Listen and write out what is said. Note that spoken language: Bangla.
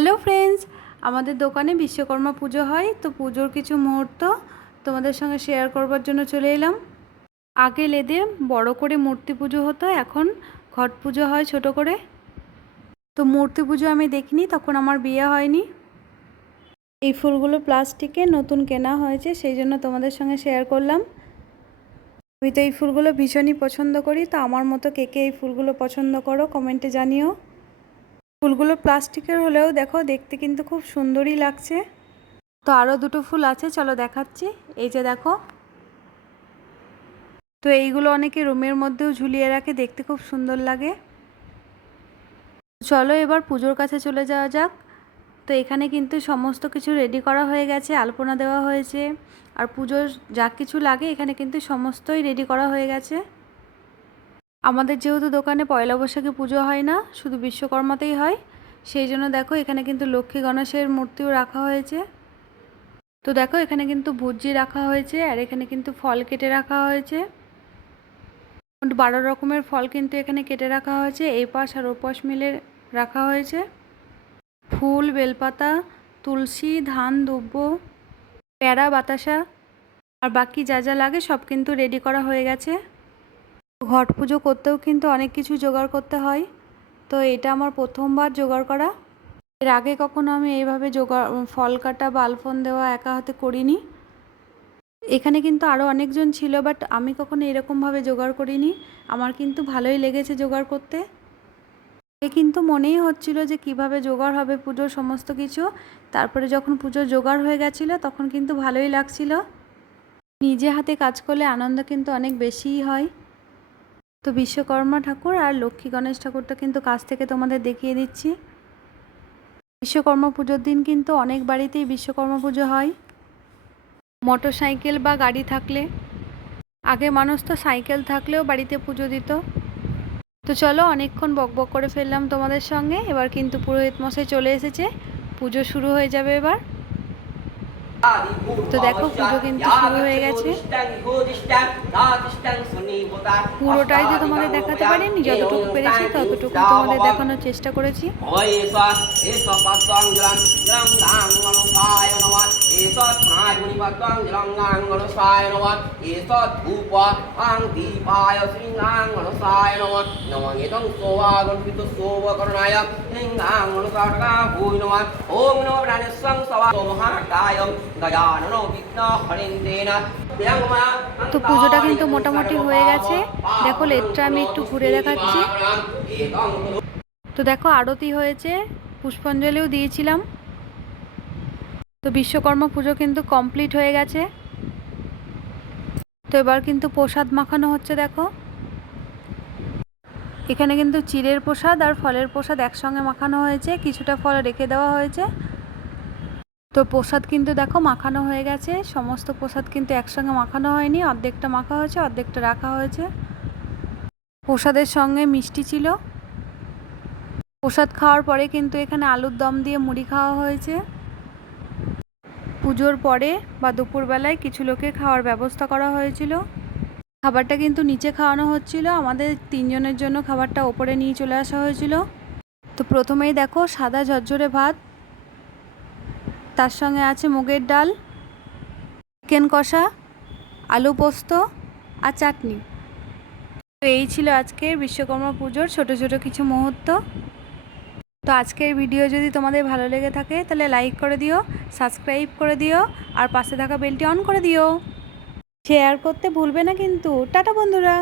হ্যালো ফ্রেন্ডস, আমাদের দোকানে বিশ্বকর্মা পুজো হয়, তো পুজোর কিছু মুহূর্ত তোমাদের সঙ্গে শেয়ার করবার জন্য চলে এলাম। আগে লেদে বড় করে মূর্তি পুজো হতো, এখন ঘট পুজো হয় ছোট করে। তো মূর্তি পুজো আমি দেখিনি, তখন আমার বিয়ে হয়নি। এই ফুলগুলো প্লাস্টিকে নতুন কেনা হয়েছে, সেই জন্য তোমাদের সঙ্গে শেয়ার করলাম। আমি তো এই ফুলগুলো ভীষণই পছন্দ করি, তো আমার মতো কে কে এই ফুলগুলো পছন্দ করো কমেন্টে জানিও। ফুলগুলো প্লাস্টিকের হলেও দেখো, দেখতে কিন্তু খুব সুন্দরই লাগছে। তো আরও দুটো ফুল আছে, চলো দেখাচ্ছি। এই যে দেখো। তো এইগুলো অনেকে রুমের মধ্যেও ঝুলিয়ে রাখে, দেখতে খুব সুন্দর লাগে। চলো এবার পুজোর কাছে চলে যাওয়া যাক। তো এখানে কিন্তু সমস্ত কিছু রেডি করা হয়ে গেছে, আলপনা দেওয়া হয়েছে। আর পুজোর যা কিছু লাগে, এখানে কিন্তু সমস্তই রেডি করা হয়ে গেছে। আমাদের যেহেতু দোকানে পয়লা বৈশাখে পুজো হয় না, শুধু বিশ্বকর্মাতেই হয়। সেই জন্য দেখো এখানে কিন্তু লক্ষ্মী গণেশের মূর্তিও রাখা হয়েছে। তো দেখো এখানে কিন্তু ভুজি রাখা হয়েছে আর এখানে কিন্তু ফল কেটে রাখা হয়েছে। বারো রকমের ফল কিন্তু এখানে কেটে রাখা হয়েছে, এই পাশ আর ওপাশ মিলে রাখা হয়েছে। ফুল, বেলপাতা, তুলসী, ধান দুব্য প্যারা, বাতাসা আর বাকি যা যা লাগে সব কিন্তু রেডি করা হয়ে গেছে। ঘট পুজো করতেও কিন্তু অনেক কিছু জোগাড় করতে হয়। তো এটা আমার প্রথমবার জোগাড় করা। এর আগে কখনো আমি এইভাবে জোগাড় ফল কাটা বা আলফোন দেওয়া একা হাতে করিনি। এখানে কিন্তু আরও অনেকজন ছিল, বাট আমি কখনো এরকমভাবে জোগাড় করিনি। আমার কিন্তু ভালোই লেগেছে জোগাড় করতে। এ কিন্তু মনেই হচ্ছিল যে কীভাবে জোগাড় হবে পুজোর সমস্ত কিছু। তারপরে যখন পুজোর জোগাড় হয়ে গেছিল, তখন কিন্তু ভালোই লাগছিল। নিজে হাতে কাজ করলে আনন্দ কিন্তু অনেক বেশিই হয়। তো বিশ্বকর্মা ঠাকুর আর লক্ষ্মী গণেশ ঠাকুরটা কিন্তু কাছ থেকে তোমাদের দেখিয়ে দিচ্ছি। বিশ্বকর্মা পুজোর দিন কিন্তু অনেক বাড়িতেই বিশ্বকর্মা পুজো হয়। মোটর সাইকেল বা গাড়ি থাকলে, আগে মানুষ তো সাইকেল থাকলেও বাড়িতে পুজো দিত। তো চলো অনেকক্ষণ বকবক করে ফেললাম তোমাদের সঙ্গে, এবার কিন্তু পুরোহিত মশাই চলে এসেছে। পুজো শুরু হয়ে যাবে এবার। তো দেখো, পুজো কিন্তু শুরু হয়ে গেছে। পুরোটাই যে তোমাদের দেখাতে পারিনি, যতটুকু পেরেছি ততটুকু তোমাদের দেখানোর চেষ্টা করেছি। তো পুজোটা কিন্তু মোটামুটি হয়ে গেছে। দেখো লেটটা আমি একটু ঘুরে দেখাচ্ছি। তো দেখো আরতি হয়েছে। পুষ্পাঞ্জলিও দিয়েছিলাম। তো বিশ্বকর্মা পুজো কিন্তু কমপ্লিট হয়ে গেছে। তো এবার কিন্তু প্রসাদ মাখানো হচ্ছে, দেখো। এখানে কিন্তু চিড়ের প্রসাদ আর ফলের প্রসাদ একসঙ্গে মাখানো হয়েছে, কিছুটা ফল রেখে দেওয়া হয়েছে। তো প্রসাদ কিন্তু দেখো মাখানো হয়ে গেছে, সমস্ত প্রসাদ কিন্তু একসঙ্গে মাখানো হয়নি, অর্ধেকটা মাখা হয়েছে, অর্ধেকটা রাখা হয়েছে। প্রসাদের সঙ্গে মিষ্টি ছিল। প্রসাদ খাওয়ার পরে কিন্তু এখানে আলুর দম দিয়ে মুড়ি খাওয়া হয়েছে। পুজোর পরে বা দুপুরবেলায় কিছু লোকের খাওয়ার ব্যবস্থা করা হয়েছিল। খাবারটা কিন্তু নিচে খাওয়ানো হচ্ছিল। আমাদের তিনজনের জন্য খাবারটা ওপরে নিয়ে চলে আসা হয়েছিল। তো প্রথমেই দেখো সাদা ঝরঝরে ভাত, তার সঙ্গে আছে মুগের ডাল, চিকেন কষা, আলু পোস্ত আর চাটনি। তো এই ছিল আজকের বিশ্বকর্মা পুজোর ছোট ছোট কিছু মুহূর্ত। তো আজকের ভিডিও যদি তোমাদের ভালো লেগে থাকে, তাহলে লাইক করে দিও সাবস্ক্রাইব করে দিও, আর পাশে থাকা বেলটি অন করে দিও। শেয়ার করতে ভুলবে না কিন্তু। টাটা বন্ধুরা।